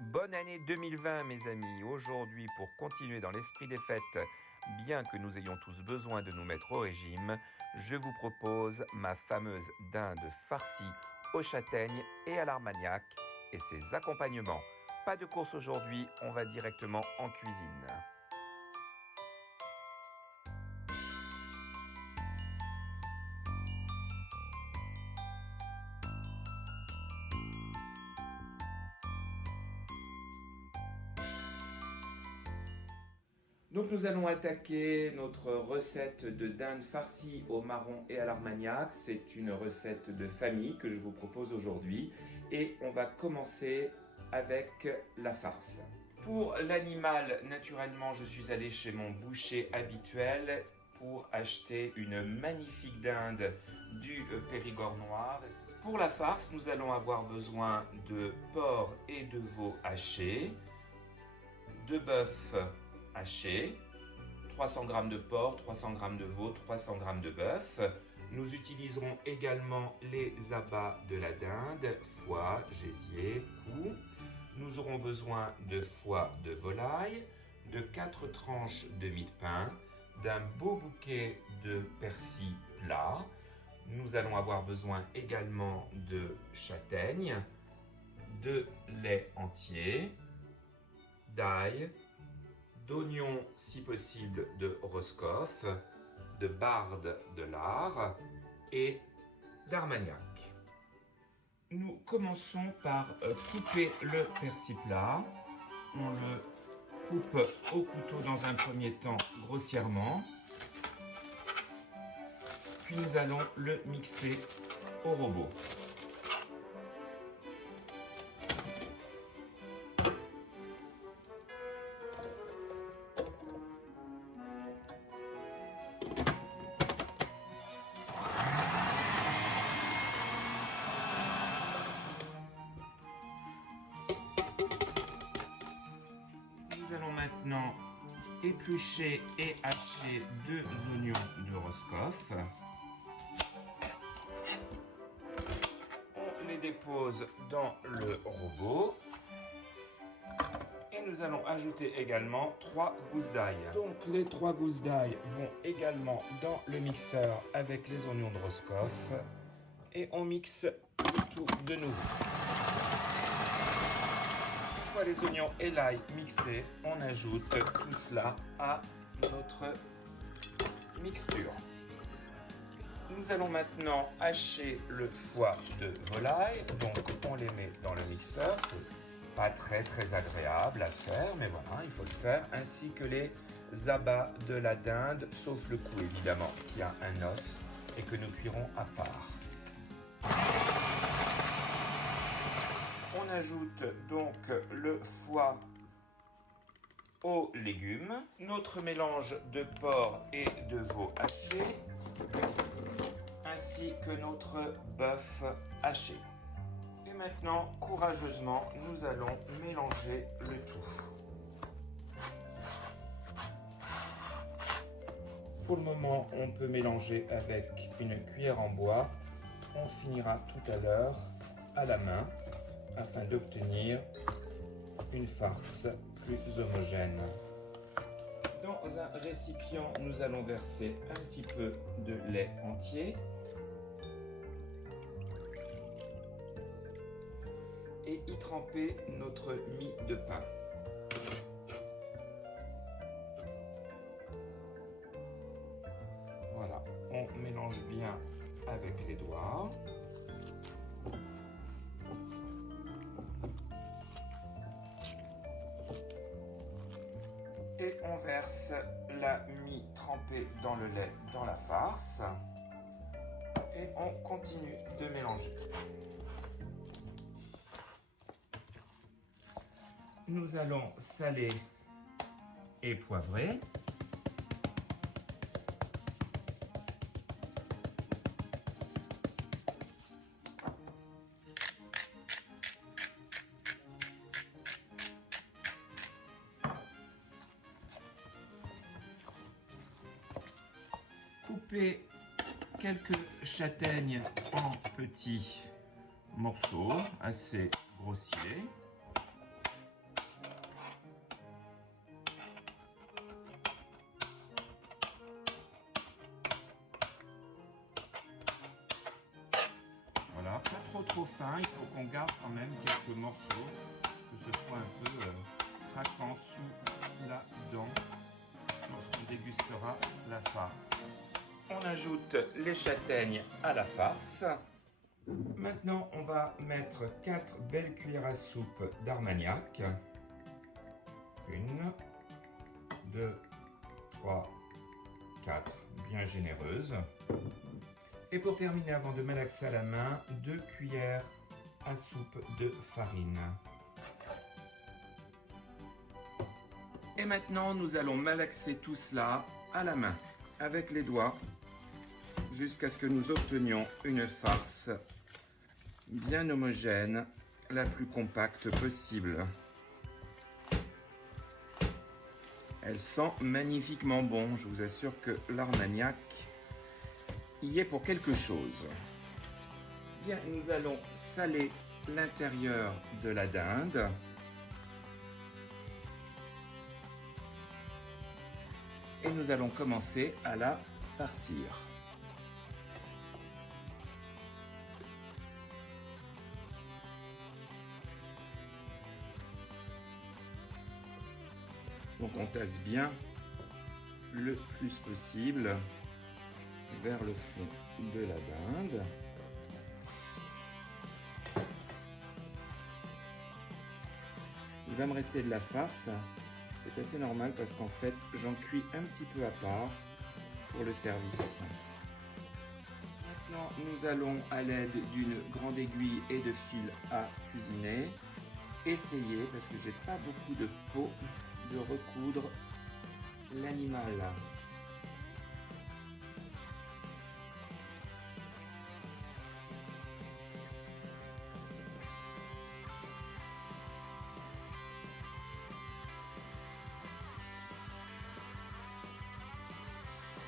Bonne année 2020 mes amis. Aujourd'hui, pour continuer dans l'esprit des fêtes, bien que nous ayons tous besoin de nous mettre au régime, je vous propose ma fameuse dinde farcie aux châtaignes et à l'armagnac et ses accompagnements. Pas de course aujourd'hui, on va directement en cuisine. Donc nous allons attaquer notre recette de dinde farcie au marron et à l'armagnac. C'est une recette de famille que je vous propose aujourd'hui et on va commencer avec la farce. Pour l'animal, naturellement, je suis allé chez mon boucher habituel pour acheter une magnifique dinde du Périgord noir. Pour la farce, nous allons avoir besoin de porc et de veau hachés, de bœuf haché, 300 g de porc, 300 g de veau, 300 g de bœuf. Nous utiliserons également les abats de la dinde, foie, gésier, cou. Nous aurons besoin de foie de volaille, de 4 tranches de mie de pain, d'un beau bouquet de persil plat. Nous allons avoir besoin également de châtaignes, de lait entier, d'ail, d'oignons si possible de Roscoff, de barde de lard et d'armagnac. Nous commençons par couper le persil plat. On le coupe au couteau dans un premier temps grossièrement. Puis nous allons le mixer au robot. Nous allons maintenant éplucher et hacher 2 oignons de Roscoff. On les dépose dans le robot. Et nous allons ajouter également 3 gousses d'ail. Donc les 3 gousses d'ail vont également dans le mixeur avec les oignons de Roscoff. Et on mixe tout de nouveau. Une fois les oignons et l'ail mixés, on ajoute tout cela à notre mixture. Nous allons maintenant hacher le foie de volaille, donc on les met dans le mixeur. C'est pas très agréable à faire, mais voilà, il faut le faire, ainsi que les abats de la dinde, sauf le cou évidemment, qui a un os et que nous cuirons à part. On ajoute donc le foie aux légumes, notre mélange de porc et de veau haché, ainsi que notre bœuf haché. Et maintenant, courageusement, nous allons mélanger le tout. Pour le moment, on peut mélanger avec une cuillère en bois. On finira tout à l'heure à la main, afin d'obtenir une farce plus homogène. Dans un récipient, nous allons verser un petit peu de lait entier et y tremper notre mie de pain. Voilà, on mélange bien avec les doigts. Et on verse la mie trempée dans le lait dans la farce. Et on continue de mélanger. Nous allons saler et poivrer. Couper quelques châtaignes en petits morceaux assez grossiers. on garde quand même quelques morceaux, que ce soit un peu craquant sous la dent lorsqu'on dégustera la farce. On ajoute les châtaignes à la farce. Maintenant, on va mettre 4 belles cuillères à soupe d'Armagnac. 1, 2, 3, 4, bien généreuses. Et pour terminer, avant de malaxer à la main, 2 cuillères à soupe de farine. Et maintenant, nous allons malaxer tout cela à la main, avec les doigts, jusqu'à ce que nous obtenions une farce bien homogène, la plus compacte possible. Elle sent magnifiquement bon, je vous assure que l'Armagnac y est pour quelque chose. Bien, nous allons saler l'intérieur de la dinde. Et nous allons commencer à la farcir. Donc on tasse bien le plus possible vers le fond de la dinde. Il va me rester de la farce. C'est assez normal parce qu'en fait, j'en cuis un petit peu à part pour le service. Maintenant, nous allons, à l'aide d'une grande aiguille et de fil à cuisiner, essayer, parce que j'ai pas beaucoup de peau, de recoudre l'animal.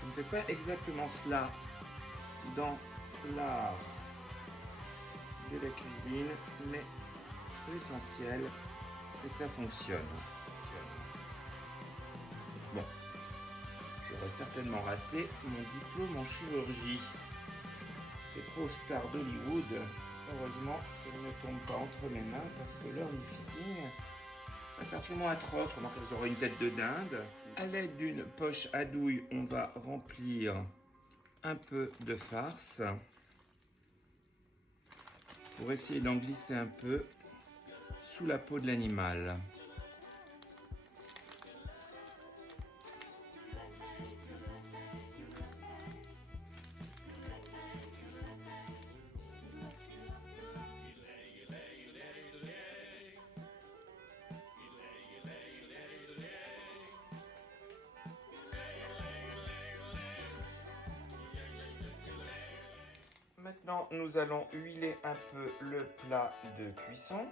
Je ne fais pas exactement cela dans l'art de la cuisine, mais l'essentiel, c'est que ça fonctionne. Bon, j'aurais certainement raté mon diplôme en chirurgie. Ces pauvres stars d'Hollywood, heureusement, qu'elles ne tombent pas entre mes mains parce que leur lifting, c'est absolument atroce. Remarque qu'elles auraient une tête de dinde. À l'aide d'une poche à douille, on va remplir un peu de farce pour essayer d'en glisser un peu sous la peau de l'animal. Maintenant, nous allons huiler un peu le plat de cuisson.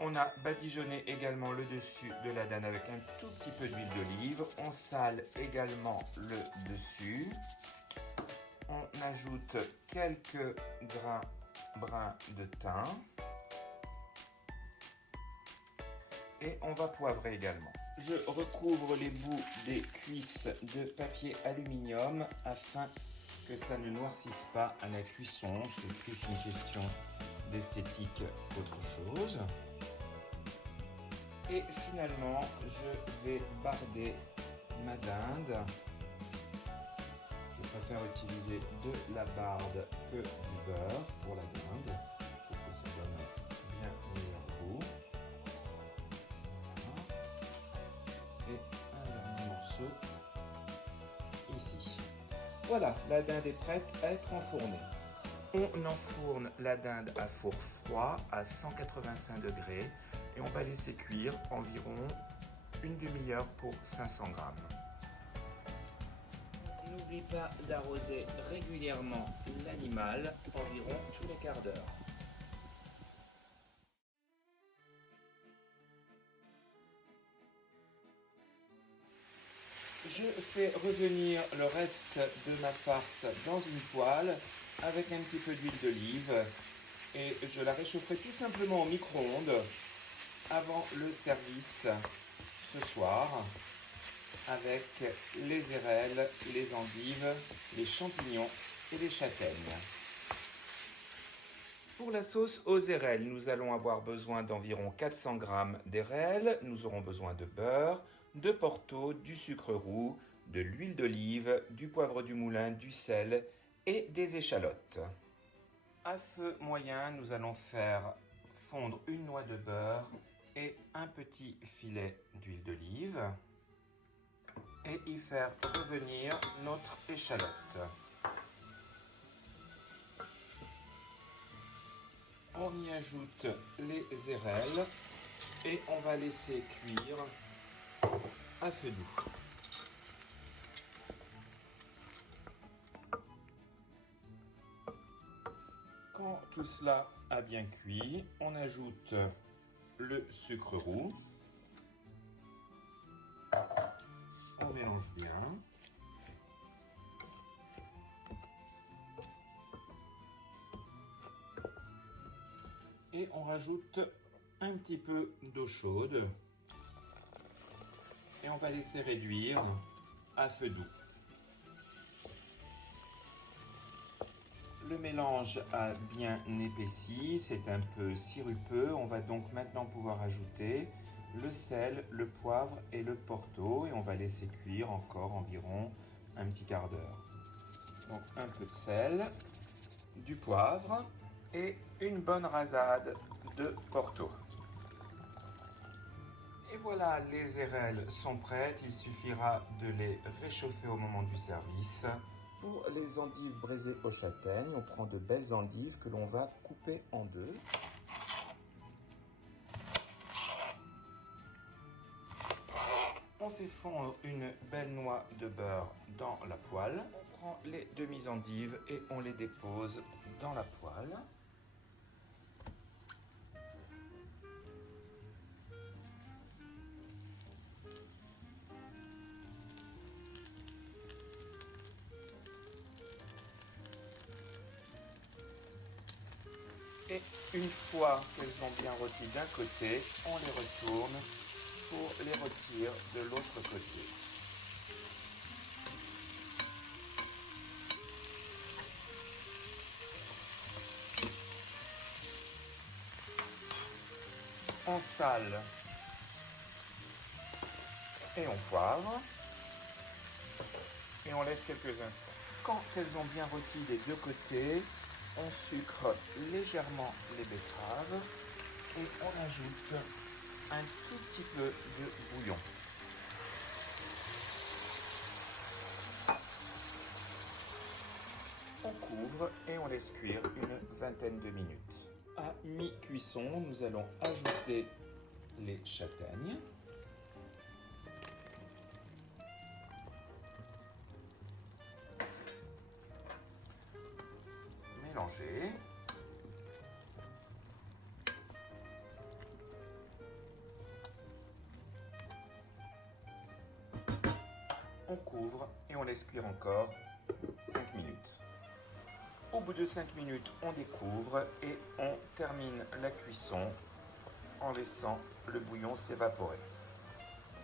On a badigeonné également le dessus de la dinde avec un tout petit peu d'huile d'olive. On sale également le dessus. On ajoute quelques grains bruns de thym. Et on va poivrer également. Je recouvre les bouts des cuisses de papier aluminium afin que ça ne noircisse pas à la cuisson. C'est plus une question d'esthétique qu'autre chose. Et finalement, je vais barder ma dinde. Je préfère utiliser de la barde que du beurre pour la dinde, pour que ça donne un bien meilleur goût. Voilà. Et un dernier morceau ici. Voilà, la dinde est prête à être enfournée. On enfourne la dinde à four froid à 185 degrés et on va laisser cuire environ une demi-heure pour 500 grammes. N'oublie pas d'arroser régulièrement l'animal environ tous les quarts d'heure. Je fais revenir le reste de ma farce dans une poêle avec un petit peu d'huile d'olive et je la réchaufferai tout simplement au micro-ondes avant le service ce soir avec les érelles, les endives, les champignons et les châtaignes. Pour la sauce aux érelles, nous allons avoir besoin d'environ 400 g d'érelles. Nous aurons besoin de beurre, de porto, du sucre roux, de l'huile d'olive, du poivre du moulin, du sel et des échalotes. À feu moyen, nous allons faire fondre une noix de beurre et un petit filet d'huile d'olive et y faire revenir notre échalote. On y ajoute les érelles et on va laisser cuire à feu doux. Quand tout cela a bien cuit, on ajoute le sucre roux. On mélange bien. Et on rajoute un petit peu d'eau chaude. Et on va laisser réduire à feu doux. Le mélange a bien épaissi, c'est un peu sirupeux. On va donc maintenant pouvoir ajouter le sel, le poivre et le porto. Et on va laisser cuire encore environ un petit quart d'heure. Donc un peu de sel, du poivre et une bonne rasade de porto. Et voilà, les érelles sont prêtes. Il suffira de les réchauffer au moment du service. Pour les endives braisées aux châtaignes, on prend de belles endives que l'on va couper en deux. On fait fondre une belle noix de beurre dans la poêle. On prend les demi-endives et on les dépose dans la poêle. Et une fois qu'elles ont bien rôti d'un côté, on les retourne pour les rôtir de l'autre côté. On sale et on poivre et on laisse quelques instants. Quand elles ont bien rôti des deux côtés, on sucre légèrement les betteraves et on ajoute un tout petit peu de bouillon. On couvre et on laisse cuire une vingtaine de minutes. À mi-cuisson, nous allons ajouter les châtaignes. Mélanger. On couvre et on laisse cuire encore 5 minutes. Au bout de 5 minutes, on découvre et on termine la cuisson en laissant le bouillon s'évaporer.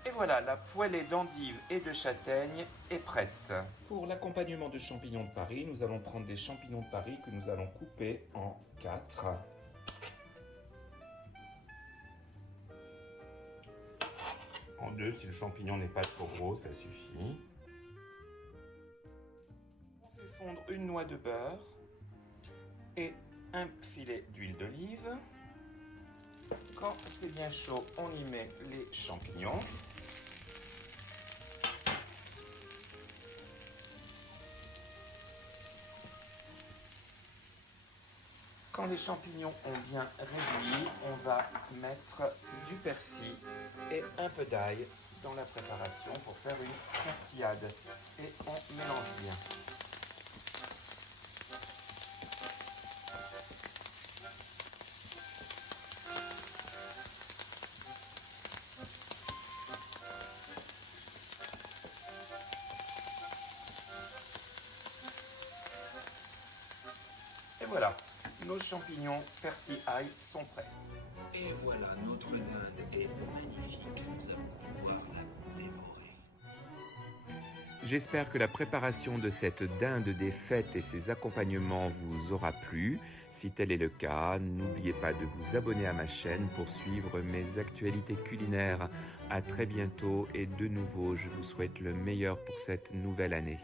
Et voilà, la poêlée d'endives et de châtaignes est prête. Pour l'accompagnement de champignons de Paris, nous allons prendre des champignons de Paris que nous allons couper en 4. En 2, si le champignon n'est pas trop gros, ça suffit. On fait fondre une noix de beurre et un filet d'huile d'olive. Quand c'est bien chaud, on y met les champignons. Quand les champignons ont bien réduit, on va mettre du persil et un peu d'ail dans la préparation pour faire une persillade. Et on mélange bien. Et voilà, nos champignons persil ail sont prêts. Et voilà, notre dinde est magnifique. Nous allons pouvoir la dévorer. J'espère que la préparation de cette dinde des fêtes et ses accompagnements vous aura plu. Si tel est le cas, n'oubliez pas de vous abonner à ma chaîne pour suivre mes actualités culinaires. À très bientôt et de nouveau, je vous souhaite le meilleur pour cette nouvelle année.